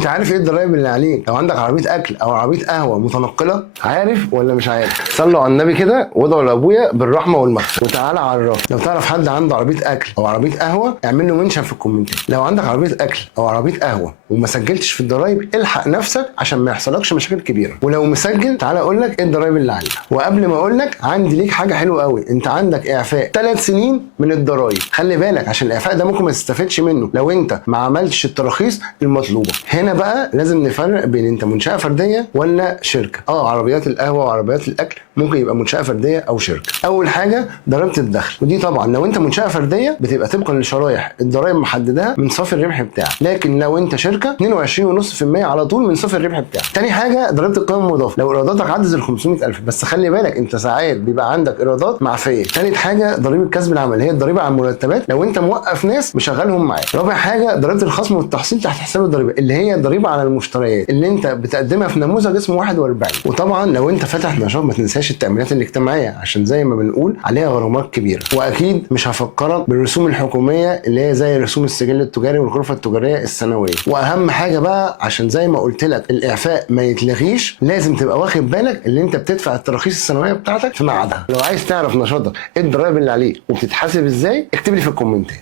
انت عارف ايه الضرايب اللي عليك لو عندك عربيه اكل او عربيه قهوه متنقله؟ عارف ولا مش عارف؟ صلوا على النبي كده وادعوا لابويا بالرحمه والمغفره وتعالى عرف. لو تعرف حد عنده عربيه اكل او عربيه قهوه اعمل له منشن في الكومنتات. لو عندك عربيه اكل او عربيه قهوه وما سجلتش في الضرايب الحق نفسك عشان ما يحصلكش مشاكل كبيره، ولو مسجل تعالى اقول لك ايه الضرايب اللي عليك. وقبل ما اقول لك عندي ليك حاجه حلوه قوي، انت عندك اعفاء 3 سنين من الضرايب. خلي بالك عشان الاعفاء ده ممكن ما تستفدش منه لو انت ما عملتش التراخيص المطلوبه. هنا بقى لازم نفرق بين انت منشاه فرديه ولا شركه. عربيات القهوه وعربيات الاكل ممكن يبقى منشاه فرديه او شركه. اول حاجه ضريبه الدخل، ودي طبعا لو انت منشاه فرديه بتبقى طبقا لشرايح الضرايب محددها من صافي الربح بتاعك، لكن لو انت شركه 22.5% على طول من صافي الربح بتاعك. تاني حاجه ضريبه القيمه المضافه لو ايراداتك عدت ال 500,000، بس خلي بالك انت ساعات بيبقى عندك ايرادات معفيه. تالت حاجه ضريبه كسب العمل، هي الضريبه على المرتبات لو انت موقف ناس مشغلهم معاك. رابع حاجه ضريبه الخصم والتحصيل تحت حساب الضريبه، اللي هي الضريبه على المشتريات اللي انت بتقدمها في نموذج اسمه 41. وطبعا لو انت فاتح نشاط ما تنساش التامينات الاجتماعيه عشان زي ما بنقول عليها غرامات كبيره. واكيد مش هفكرك بالرسوم الحكوميه اللي هي زي رسوم السجل التجاري والغرفه التجاريه السنويه. واهم حاجه بقى عشان زي ما قلت لك الاعفاء ما يتلغيش لازم تبقى واخد بالك اللي انت بتدفع التراخيص السنويه بتاعتك في ميعادها. لو عايز تعرف نشاطك ايه الضرايب اللي عليك وبتتحاسب ازاي اكتب لي في الكومنتات.